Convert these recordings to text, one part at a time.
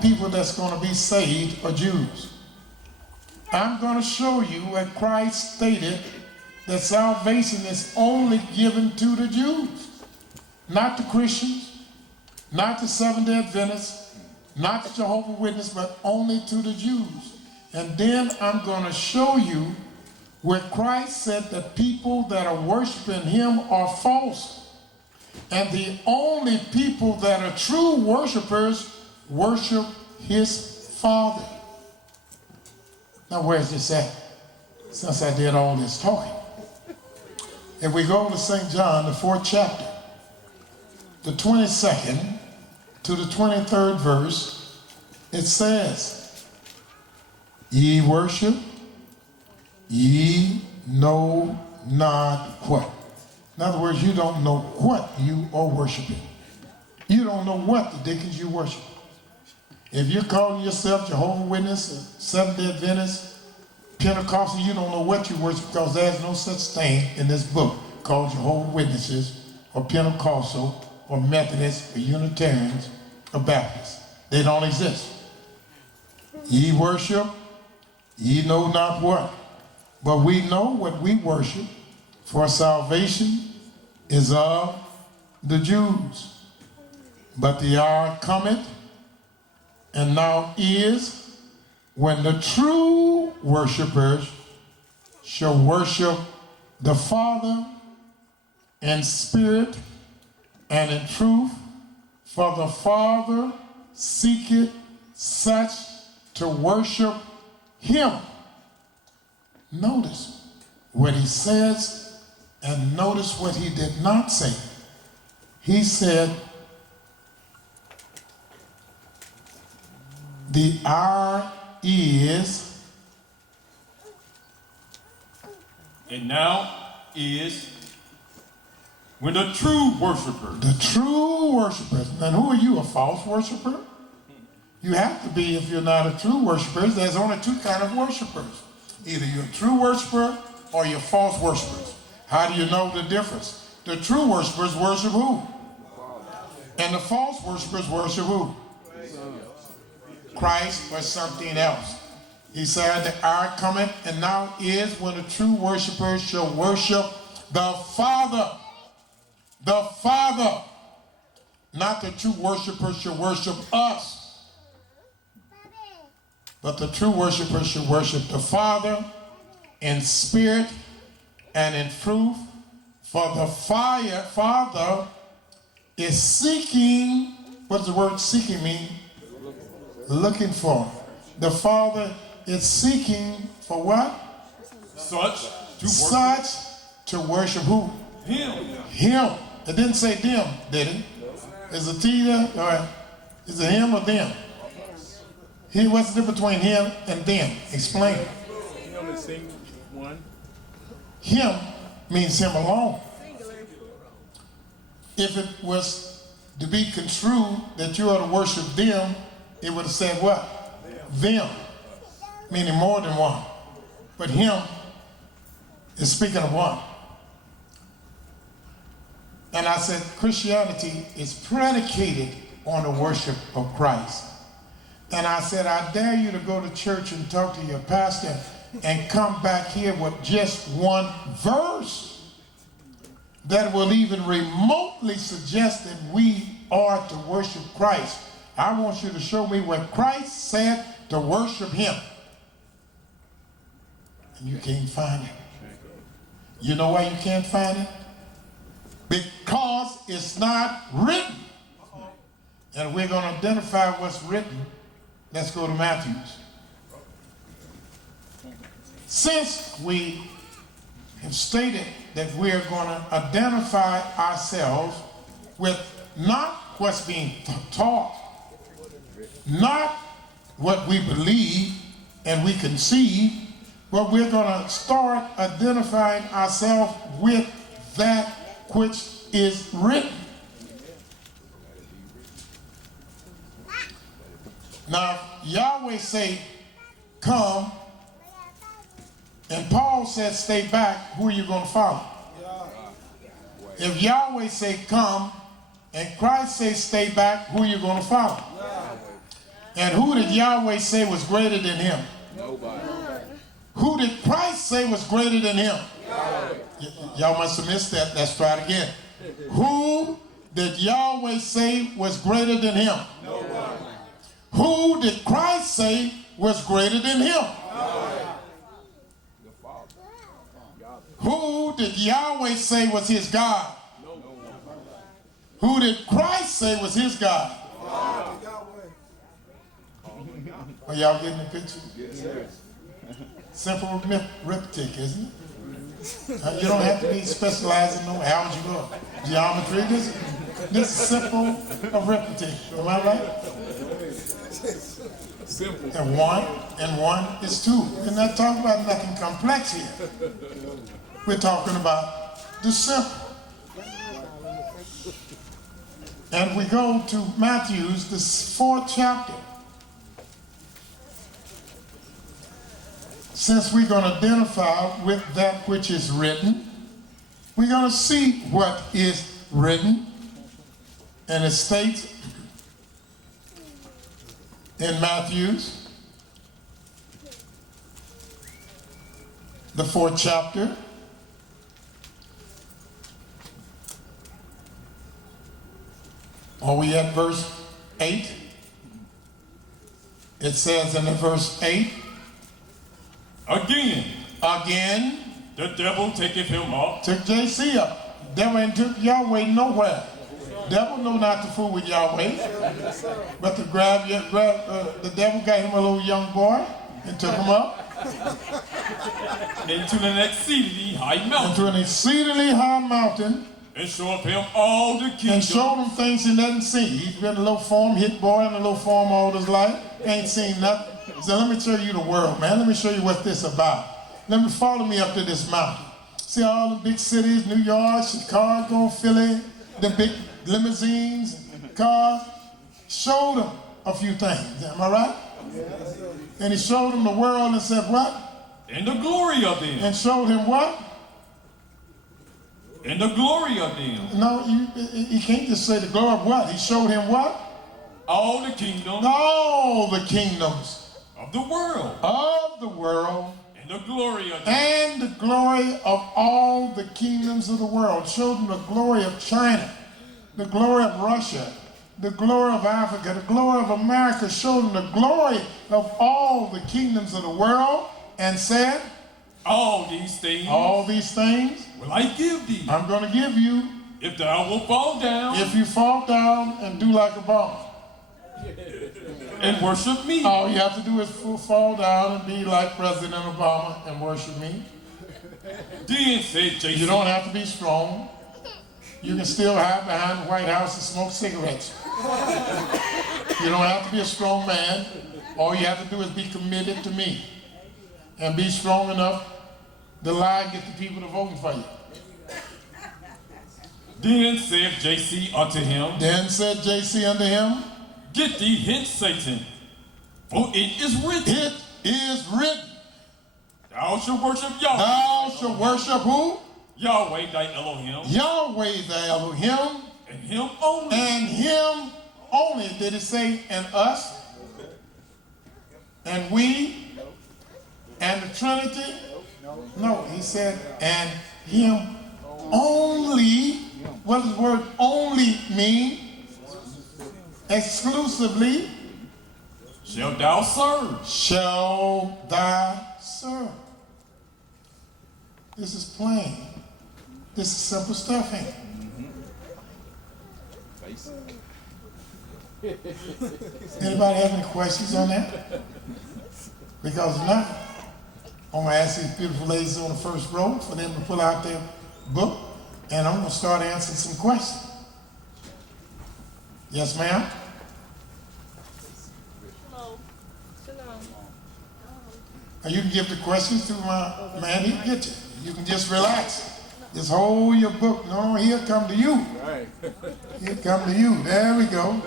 people that's going to be saved are Jews. I'm going to show you where Christ stated that salvation is only given to the Jews, not the Christians, not the Seventh-day Adventists, not the Jehovah's Witnesses, but only to the Jews. And then I'm going to show you where Christ said that people that are worshiping him are false. And the only people that are true worshipers worship his Father. Now where's this at? Since I did all this talking. If we go to St. John, the 4th chapter, the 22nd to the 23rd verse, it says, ye worship, ye know not what. In other words, you don't know what you are worshiping. You don't know what the dickens you worship. If you're calling yourself Jehovah's Witness, Seventh-day Adventist, Pentecostal, you don't know what you worship because there's no such thing in this book called Jehovah's Witnesses or Pentecostal or Methodists or Unitarians or Baptists. They don't exist. Ye worship, ye know not what. But we know what we worship, for salvation is of the Jews. But the hour cometh, and now is, when the true worshipers shall worship the Father in spirit and in truth, for the Father seeketh such to worship him. Notice what he says and notice what he did not say. He said, the hour is, and now is, when the true worshipers. The true worshipers. And who are you, a false worshiper? You have to be if you're not a true worshiper. There's only two kinds of worshipers. Either you're a true worshiper or you're false worshipers. How do you know the difference? The true worshipers worship who? And the false worshipers worship who? Christ or something else. He said, the hour cometh, and now is, when the true worshipers shall worship the Father. The Father. Not the true worshipers shall worship us. But the true worshipers should worship the Father in spirit and in truth. For the Father is seeking, what does the word seeking mean? Looking for. The Father is seeking for what? Such to worship who? Him. Him. It didn't say them, did it? Is it there? Or is it him or them? What's the difference between him and them? Explain it. Him is single one. Him means him alone. If it was to be construed that you are to worship them, it would have said what? Them. Meaning more than one. But him is speaking of one. And I said Christianity is predicated on the worship of Christ. And I said, I dare you to go to church and talk to your pastor and come back here with just one verse that will even remotely suggest that we are to worship Christ. I want you to show me where Christ said to worship him. And you can't find it. You know why you can't find it? Because it's not written. And we're going to identify what's written. Let's go to Matthew's. Since we have stated that we are going to identify ourselves with not what's being taught, not what we believe and we conceive, but we're going to start identifying ourselves with that which is written. Now, Yahweh say, come, and Paul said, stay back, who are you going to follow? If Yahweh say, come, and Christ say, stay back, who are you going to follow? And who did Yahweh say was greater than him? Nobody. Who did Christ say was greater than him? Y'all must have missed that. Let's try it again. Who did Yahweh say was greater than him? Nobody. Who did Christ say was greater than him? The Father. Who did Yahweh say was his God? Who did Christ say was his God? Are y'all getting the picture? Yes, sir. Simple arithmetic, isn't it? You don't have to be specialized in no algebra, geometry. This is simple arithmetic. Am I right? Simple. And one is two. We're not talking about nothing complex here. We're talking about the simple. And we go to Matthew's, the 4th chapter. Since we're going to identify with that which is written, we're going to see what is written. And it states in Matthew's, the 4th chapter, are we at verse 8? It says in the verse 8, Again, the devil taketh him up. took JC up. Devil ain't took Yahweh nowhere. Devil know not to fool with Yahweh, but to the devil got him a little young boy and took him up Into an exceedingly high mountain. into an exceedingly high mountain And showeth him all the and kingdoms. showed him things he doesn't see. He's been a little form, hit boy in a little form all his life. Ain't seen nothing. So let me show you the world, man. Let me show you what this about. Let me follow me up to this mountain. See all the big cities, New York, Chicago, Philly, the big limousines, cars. Showed him a few things. Am I right? And he showed him the world and said what? And the glory of them. And showed him what? And the glory of them. No, you can't just say the glory of what? He showed him what? All the kingdoms All the kingdoms of the world. of the world And the glory of them. and the glory of all the kingdoms of the world. Showed him the glory of China, the glory of Russia, the glory of Africa, the glory of America. Showed him the glory of all the kingdoms of the world and said, All these things all these things will I give thee, I'm going to give you if thou wilt fall down if you fall down and do like a bomb. and worship me. All you have to do is fall down and be like President Obama and worship me. Then said Jason, You don't have to be strong. You can still hide behind the White House and smoke cigarettes. You don't have to be a strong man. All you have to do is be committed to me and be strong enough to lie and get the people to vote for you. Then said JC unto him, Then said JC unto him, Get thee hence, Satan, for it is written, It is written, Thou shalt worship Yahweh, thou shalt worship who? Yahweh thy Elohim, Yahweh thy Elohim, and him only. and him only. Did it say, and us? And we? And the Trinity? No, he said, and him only. What does the word only mean? Exclusively Shalt thou serve. shall thou serve. This is plain. This is simple stuff, ain't it? Anybody have any questions on that? Because if not, I'm going to ask these beautiful ladies on the first row for them to pull out their book, and I'm going to start answering some questions. Yes, ma'am? Hello. Shalom. You can give the questions to my man, he'll get you. You can just relax. Just hold your book. No, he'll come to you. Right. He'll come to you. There we go.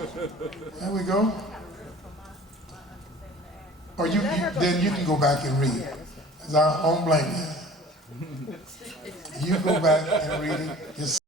There we go. Or then you can go back and read. Because I don't blame you. You go back and read it yourself.